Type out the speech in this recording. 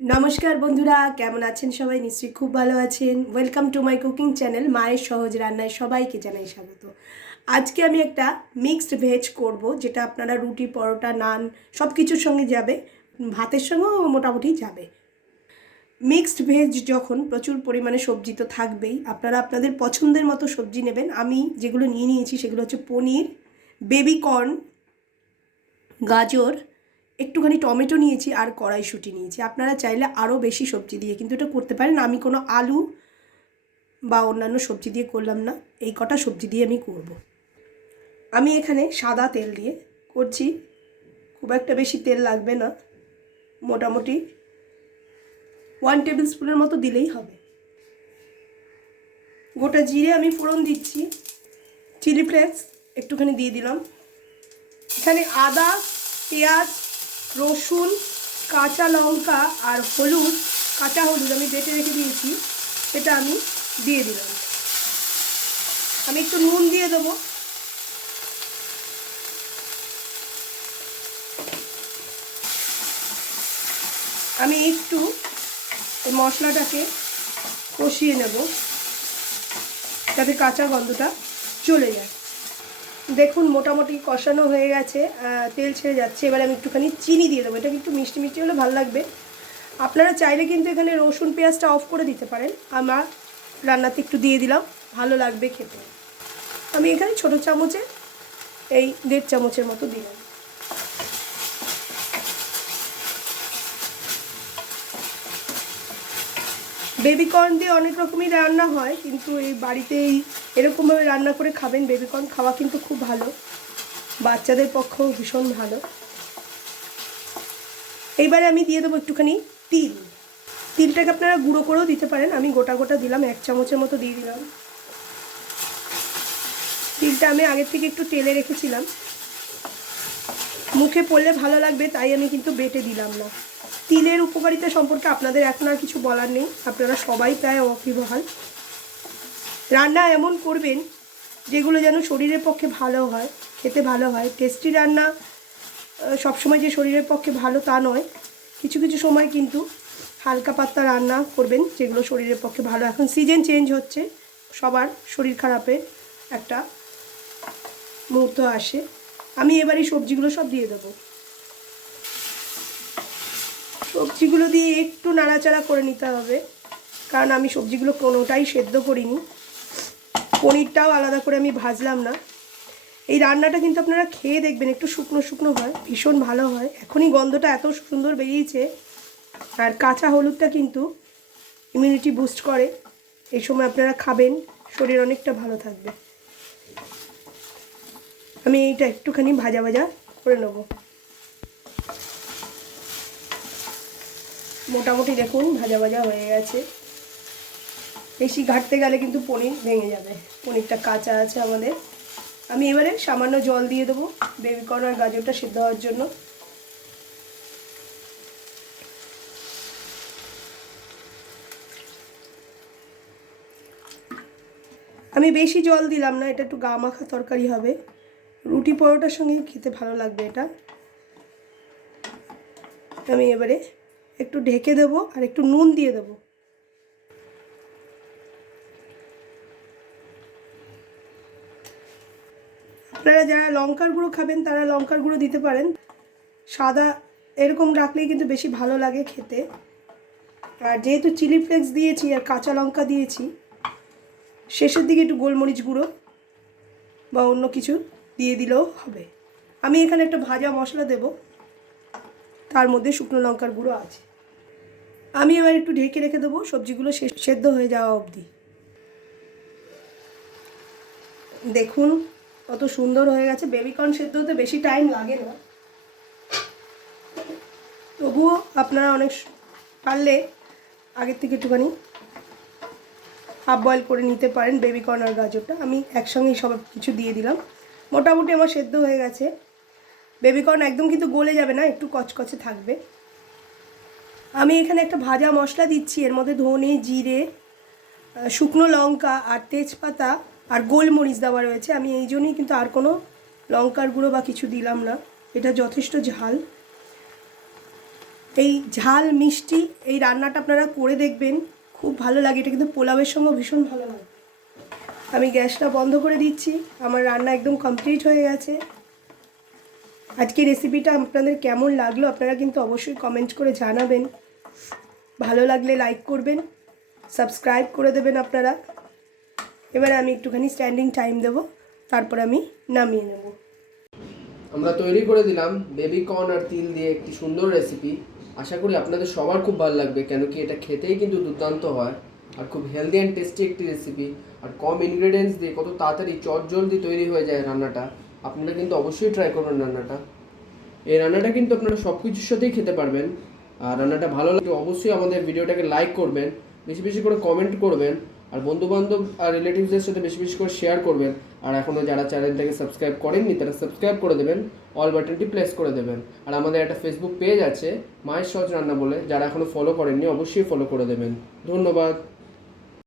নমস্কার বন্ধুরা, কেমন আছেন সবাই? নিশ্চয়ই খুব ভালো আছেন। Welcome to my cooking channel মায়ের সহজ রান্নায় সবাইকে জানাই স্বাগত। আজকে আমি একটা মিক্সড ভেজ করব, যেটা আপনারা রুটি, পরোটা, নান সব কিছুর সঙ্গে যাবে, ভাতের সঙ্গেও মোটামুটি যাবে। মিক্সড ভেজ যখন প্রচুর পরিমাণে সবজি তো থাকবেই, আপনারা আপনাদের পছন্দের মতো সবজি নেবেন। আমি যেগুলো নিয়েছি সেগুলো হচ্ছে পনির, বেবি কর্ন, গাজর, একটুখানি টমেটো নিয়েছি আর কড়াইশুঁটি নিয়েছি। আপনারা চাইলে আরও বেশি সবজি দিয়ে কিন্তু এটা করতে পারেন। আমি কোনো আলু বা অন্যান্য সবজি দিয়ে করলাম না, এই কটা সবজি দিয়ে আমি করব। আমি এখানে সাদা তেল দিয়ে করছি, খুব একটা বেশি তেল লাগবে না, মোটামুটি 1 টেবিল স্পুনের মতো দিলেই হবে। গোটা জিরে আমি ফোড়ন দিচ্ছি, চিলি ফ্লেক্স একটুখানি দিয়ে দিলাম। এখানে আদা, পেঁয়াজ, রসুন, কাঁচা লঙ্কা আর হলুদ, কাঁচা হলুদ আমি বেটে রেখে দিয়েছি, সেটা আমি দিয়ে দিলাম। আমি একটু নুন দিয়ে দেবো। আমি একটু এই মশলাটাকে কষিয়ে নেব যাতে কাঁচা গন্ধটা চলে যায়। দেখুন মোটামুটি কষানো হয়ে গেছে, তেল ছেড়ে যাচ্ছে। এবার আমি একটুখানি চিনি দিয়ে দেবো, এটা একটু মিষ্টি মিষ্টি হলে ভালো লাগবে। আপনারা চাইলে কিন্তু এখানে রসুন পেঁয়াজটা অফ করে দিতে পারেন, আমার রান্নাতে একটু দিয়ে দিলাম, ভালো লাগবে খেতে। আমি এখানে ছোটো চামচে এই 1.5 চামচের মতো দিলাম। বেবিকর্ন দিয়ে অনেক রকমই রান্না হয়, কিন্তু এই বাড়িতেই এরকমভাবে রান্না করে খাবেন। বেবিকর্ন খাওয়া কিন্তু খুব ভালো, বাচ্চাদের পক্ষেও ভীষণ ভালো। এইবারে আমি দিয়ে দেবো একটুখানি তিল। তিলটাকে আপনারা গুঁড়ো করেও দিতে পারেন, আমি গোটা গোটা দিলাম, 1 চামচের মতো দিয়ে দিলাম। তিলটা আমি আগের থেকে একটু তেলে রেখেছিলাম, মুখে পড়লে ভালো লাগবে তাই আমি কিন্তু বেটে দিলাম না। তিলের উপকারিতা সম্পর্কে আপনাদের এখন আর কিছু বলার নেই, আপনারা সবাই প্রায় ওয়াকিবহাল। রান্না এমন করবেন যেগুলো যেন শরীরের পক্ষে ভালো হয়, খেতে ভালো হয়। টেস্টি রান্না সবসময় যে শরীরের পক্ষে ভালো তা নয়, কিছু কিছু সময় কিন্তু হালকা পাতলা রান্না করবেন যেগুলো শরীরের পক্ষে ভালো। এখন সিজন চেঞ্জ হচ্ছে, সবার শরীর খারাপের একটা মুহূর্ত আসে। আমি এবারে সবজিগুলো সব দিয়ে দেবো। সবজিগুলো দিয়ে একটু নাড়াচাড়া করে নিতে হবে, কারণ আমি সবজিগুলো কোনোটাই সেদ্ধ করিনি। পনিরটাও আলাদা করে আমি ভাজলাম না। এই রান্নাটা কিন্তু আপনারা খেয়ে দেখবেন, একটু শুকনো শুকনো হয়, ভীষণ ভালো হয়। এখনই গন্ধটা এত সুন্দর বেরিয়েছে। আর কাঁচা হলুদটা কিন্তু ইমিউনিটি বুস্ট করে, এই সময় আপনারা খাবেন, শরীর অনেকটা ভালো থাকবে। আমি এইটা একটুখানি ভাজা ভাজা করে নেব। মোটামুটি দেখুন ভাজা ভাজা হয়ে গেছে। বেশি ঘাটতে গেলে কিন্তু পনির ভেঙে যাবে, পনিরটা কাঁচা আছে আমাদের। আমি এবারে সামান্য জল দিয়ে দেবো বেবিকর্ন আর গাজরটা সিদ্ধ হওয়ার জন্য। আমি বেশি জল দিলাম না, এটা একটু গা মাখা তরকারি হবে, রুটি পরোটার সঙ্গে খেতে ভালো লাগবে এটা। আমি এবারে একটু ঢেকে দেবো আর একটু নুন দিয়ে দেবো। আপনারা যারা লঙ্কার গুঁড়ো খাবেন তারা লঙ্কার গুঁড়ো দিতে পারেন, সাদা এরকম রাখলেই কিন্তু বেশি ভালো লাগে খেতে। আর যেহেতু চিলি ফ্লেক্স দিয়েছি আর কাঁচা লঙ্কা দিয়েছি, শেষের দিকে একটু গোলমরিচ গুঁড়ো বা অন্য কিছু দিয়ে দিলেও হবে। আমি এখানে একটা ভাজা মশলা দেব, তার মধ্যে শুকনো লঙ্কার গুঁড়ো আছে। আমি এবার একটু ঢেকে রেখে দেবো সবজিগুলো সেদ্ধ হয়ে যাওয়া অবধি। দেখুন কত সুন্দর হয়ে গেছে। বেবিকর্ন সেদ্ধ হতে বেশি টাইম লাগে না, তবুও আপনারা অনেক পারলে আগের থেকে একটুখানি হাফ বয়েল করে নিতে পারেন বেবিকর্ন আর গাজরটা। আমি একসঙ্গেই সব কিছু দিয়ে দিলাম। মোটামুটি আমার সেদ্ধ হয়ে গেছে। বেবিকর্ন একদম কিন্তু গলে যাবে না, একটু কচকচে থাকবে। আমি এখানে একটা ভাজা মশলা দিচ্ছি, এর মধ্যে ধনে, জিরে, শুকনো লঙ্কা আর তেজপাতা আর গোলমরিচ দেওয়া রয়েছে। আমি এই জন্যই কিন্তু আর কোনো লঙ্কার গুঁড়ো বা কিছু দিলাম না, এটা যথেষ্ট ঝাল। এই ঝাল মিষ্টি এই রান্নাটা আপনারা করে দেখবেন, খুব ভালো লাগে। এটা কিন্তু পোলাওয়ের সঙ্গে ভীষণ ভালো লাগে। আমি গ্যাসটা বন্ধ করে দিচ্ছি, আমার রান্না একদম কমপ্লিট হয়ে গেছে। আজকে রেসিপিটা আপনাদের কেমন লাগলো আপনারা কিন্তু অবশ্যই কমেন্ট করে জানাবেন। ভালো লাগলে লাইক করবেন, সাবস্ক্রাইব করে দেবেন আপনারা। এবারে আমি একটুখানি স্ট্যান্ডিং টাইম দেব, তারপর আমি নামিয়ে নেব। আমরা তৈরি করে দিলাম বেবি কর্ন আর তিল দিয়ে একটি সুন্দর রেসিপি। আশা করি আপনাদের সবার খুব ভালো লাগবে, কেন কি এটা খেতেই কিন্তু দুর্দান্ত হয় আর খুব হেলদি অ্যান্ড টেস্টি একটি রেসিপি। আর কম ইনগ্রেডিয়েন্টস দিয়ে কত তাড়াতাড়ি চটজলদি তৈরি হয়ে যায় রান্নাটা। আপনারা কিন্তু অবশ্যই ট্রাই করবেন রান্নাটা। এই রান্নাটা কিন্তু আপনারা সব কিছুর সাথেই খেতে পারবেন। আর রান্নাটা ভালো লাগলে অবশ্যই আমাদের ভিডিওটাকে লাইক করবেন, বেশি বেশি করে কমেন্ট করবেন, আর বন্ধুবান্ধব আর রিলেটিভসদের সাথে বেশি বেশি করে শেয়ার করবেন। আর এখনও যারা চ্যানেলটাকে সাবস্ক্রাইব করেননি তারা সাবস্ক্রাইব করে দেবেন, অল বাটনটি প্রেস করে দেবেন। আর আমাদের একটা ফেসবুক পেজ আছে মায়ের সহজ রান্না বলে, যারা এখনও ফলো করেননি অবশ্যই ফলো করে দেবেন। ধন্যবাদ।